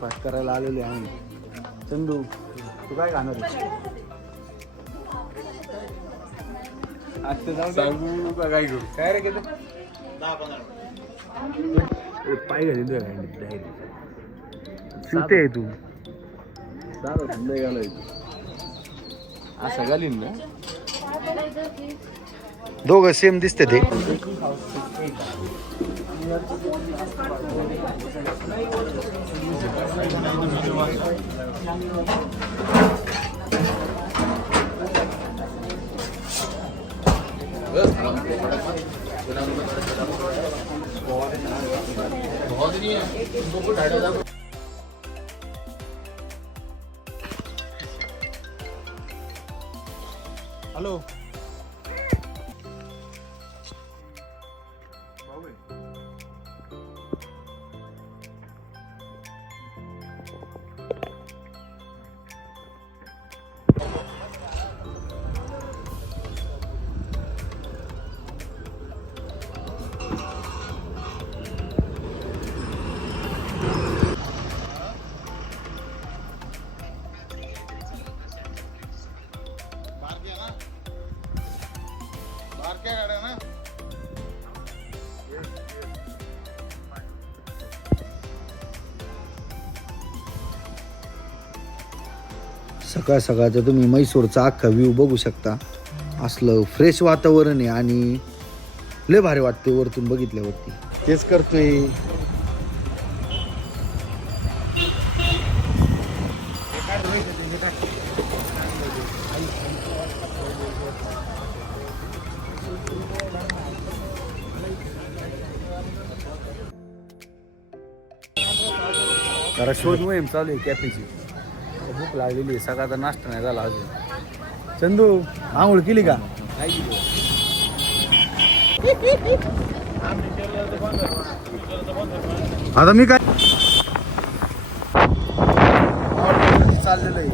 Breakfast करायला आलेले आहे. चंदू तू काय खाणार आहे? सांगू का काय घेऊ? काय रे घेतो? पाय घाली शिवते आहे तू दादा थंड घालाय असं घालीन ना. दोघं सेम दिसते ते. हॅलो सकाळ सकाळचं तुम्ही म्हैसूरचा अख्खा व्ह्यू बघू शकता. असलं फ्रेश वातावरण आहे आणि लय भारी वाटते वरतून बघितल्यावरती. तेच करतोय. जरा शोध मोहीम चालू आहे कॅफेची. भूक लागलेली आहे. सकाळचा नाश्ता नाही झाला अजून. चंदू आंघोळ केली का? आता मी काय चाललेलं आहे.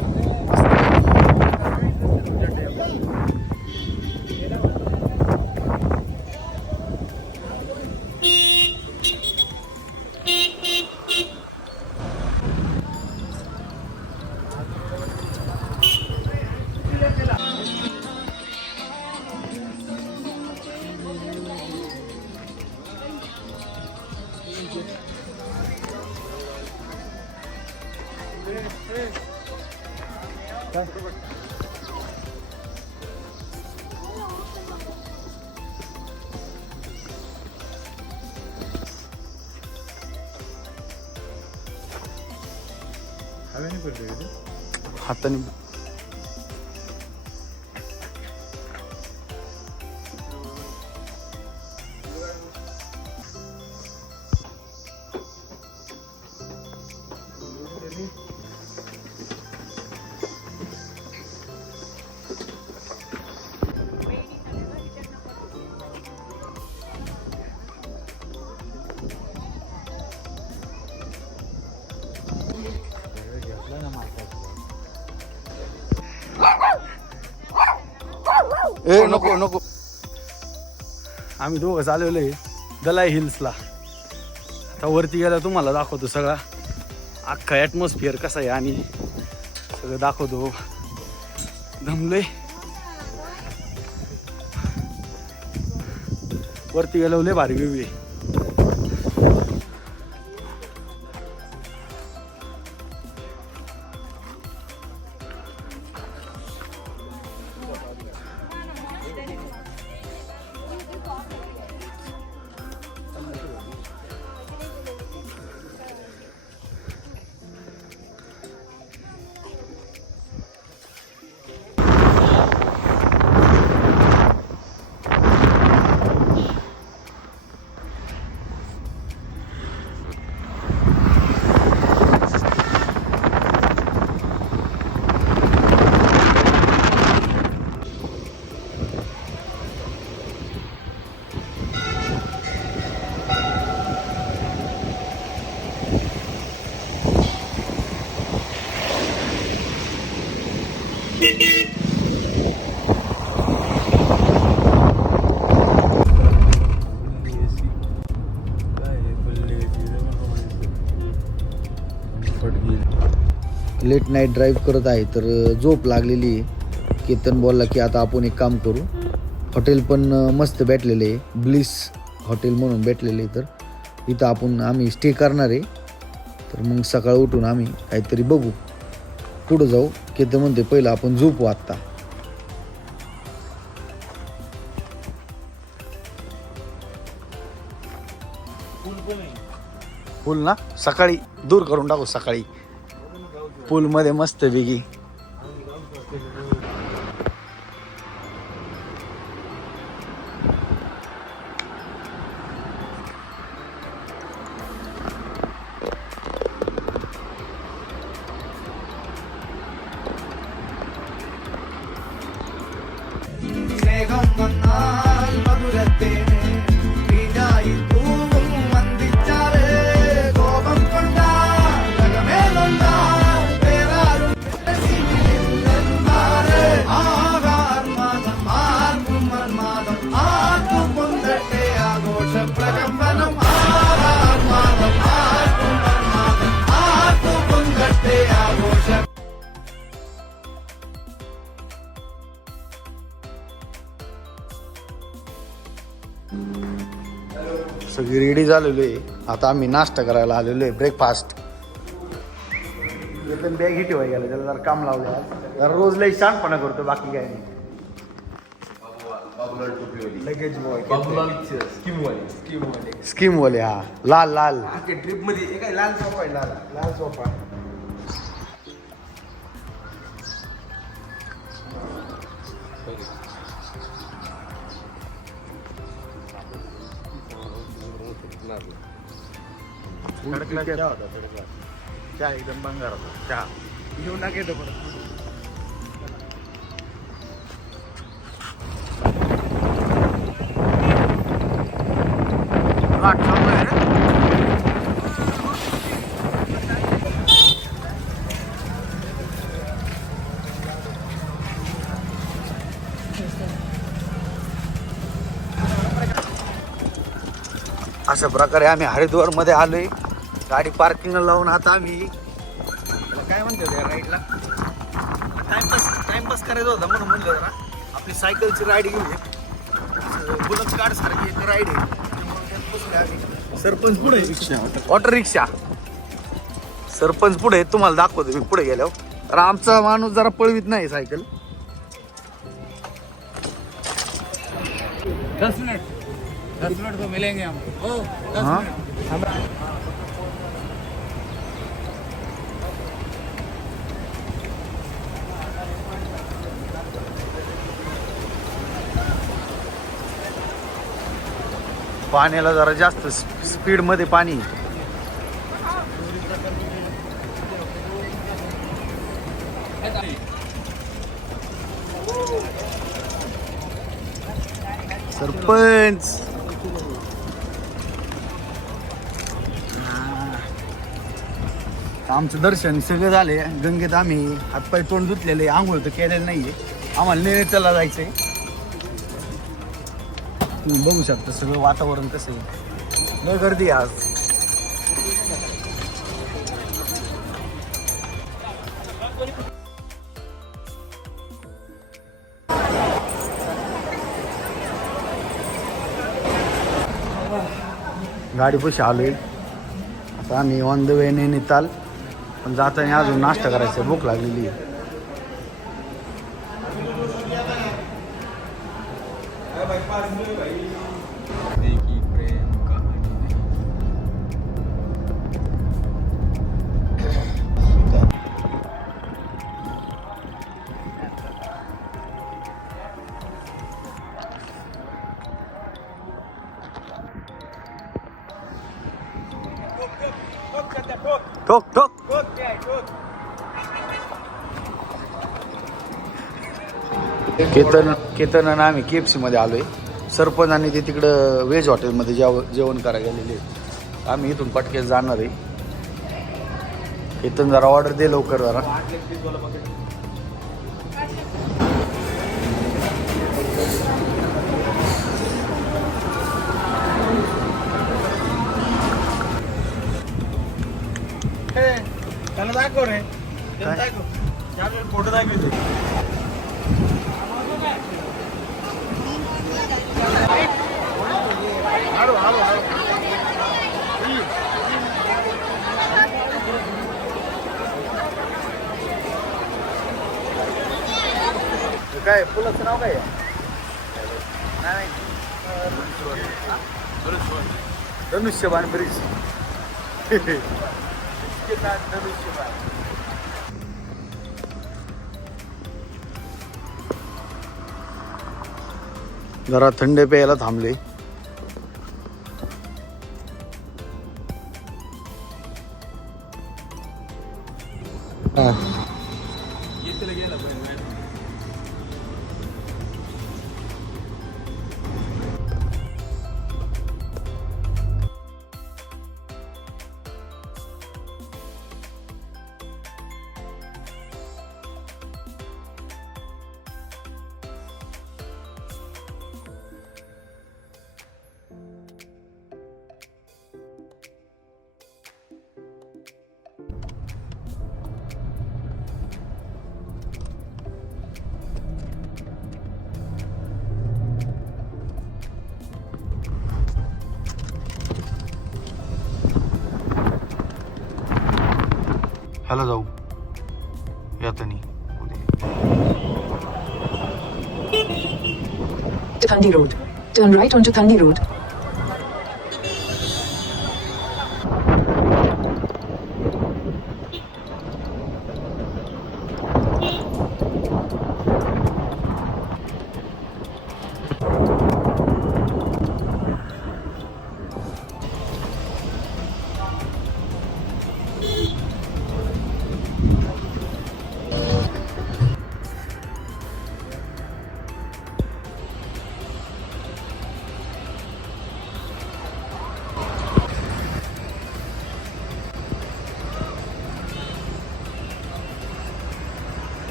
हाताने नको नको. आम्ही दोघं चालवलो आहे दलाई हिल्सला. आता वरती गेला तुम्हाला दाखवतो सगळा अख्खा ॲटमॉस्फिअर कसा आहे आणि सगळं दाखवतो. दमलोय. वरती गेलो लय भारी व्ह्यू आहे. लेट नाईट ड्राईव्ह करत आहे तर झोप लागलेली आहे. केतन बोलला की आता आपण एक काम करू, हॉटेल पण मस्त भेटलेले आहे, ब्लिस हॉटेल म्हणून भेटलेले आहे, तर इथं आम्ही स्टे करणार आहे. तर मग सकाळ उठून आम्ही काहीतरी बघू, पुढं जाऊ. केतन म्हणते पहिलं आपण झोपू आत्ता. पूल ना सकाळी दूर करून टाकू, सकाळी पूलमध्ये मस्त वेगळी. सगळी रेडी झालेलो आहे. आता आम्ही नाश्ता करायला आलेलो आहे, ब्रेकफास्ट. एकदम बॅग ही ठेवाय गेला, त्याला जरा काम लावले. जरा रोज लई शानपणा करतो, बाकी काय नाही. लगेज बॉय स्कीम वाले, हा लाल लाल ट्रिप मध्ये काय लाल सोपा आहे, लाल सोपा. चहा एकदम बंगार होता चहा. घेऊन टाकायचं परत. अशा प्रकारे आम्ही हरिद्वारमध्ये आलोय. गाडी पार्किंगला लावून आता आम्ही काय म्हणतो त्या राईडला टाइमपास करायचा होता, म्हणून म्हणलं जरा आपली सायकलची राईड घेऊया. बुलक कार्ड सारखी एक राईड आहे, आम्ही सरपंच पुढे ऑटो रिक्षा. सरपंच पुढे तुम्हाला दाखवतो मी पुढे गेल्यावर. तर आमचा माणूस जरा पळवीत नाही सायकल. 10 मिनट तो मिलेंगे हम. ओ 10 हाँ? मिनट. पाण्याला जरा जास्त स्पीड मध्ये पाणी. सरपंच आमचं दर्शन सगळं झाले. गंगेत आम्ही हातपाय तोंड धुतलेले, आंघोळ तर केलेलं नाहीये. आम्हाला नैऋत्याला जायचंय. तुम्ही बघू शकता सगळं वातावरण कसं आहे, लय गर्दी आहे आज. गाडीपाशी आलोय. आता आम्ही ऑन द वे नैनिताल, पण जाताना अजून नाश्ता करायचा, भूक लागलेली आहे. ठोक ठोक. केतन आणि आम्ही KFC मध्ये आलोय. सरपंच आणि ते तिकडं व्हेज हॉटेलमध्ये जेवण करायला गेलेले. आम्ही इथून पटकेच जाणार आहे. केतन जरा ऑर्डर दे लवकर जरा. त्याला दाखव रे. काय? काय पुलाचं नाव काय नाही धनुष्यबाण ब्रिज. धनुष्यबाण. जरा थंड प्यायला थांबले. हॅलो जाऊ यातनी Thandi Road. Turn right onto Thandi Road.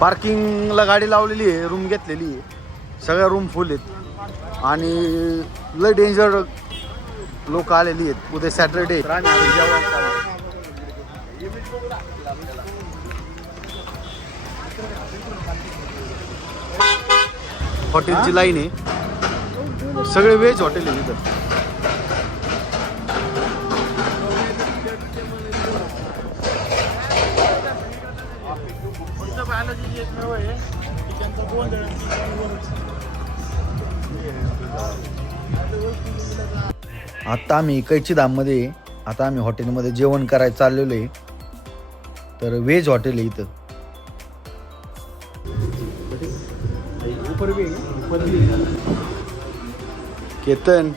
पार्किंगला गाडी लावलेली आहे. रूम घेतलेली आहे. सगळ्या रूम फुल आहेत आणि लय डेंजर लोक आलेली आहेत. उद्या सॅटरडे. हॉटेलची लाईन आहे. सगळे व्हेज हॉटेल आहे इथं. आता आम्ही कैची धाममध्ये आता आम्ही हॉटेलमध्ये जेवण करायला चाललेलो आहे. तर व्हेज हॉटेल आहे इथं. केतन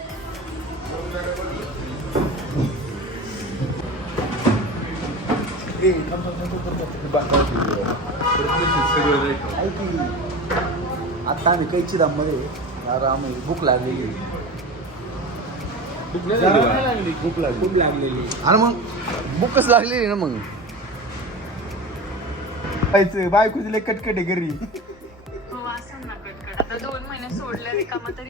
आता आम्ही कैची धाममध्ये आम्ही भूक लागलेली आहे. खूप लागलेली. आणि मग भूकच लागलेली ना मग. बायकोची लय कटकट आहे घरी. हो असं ना कटकट आता 2 महिने सोडले रिकामा तरी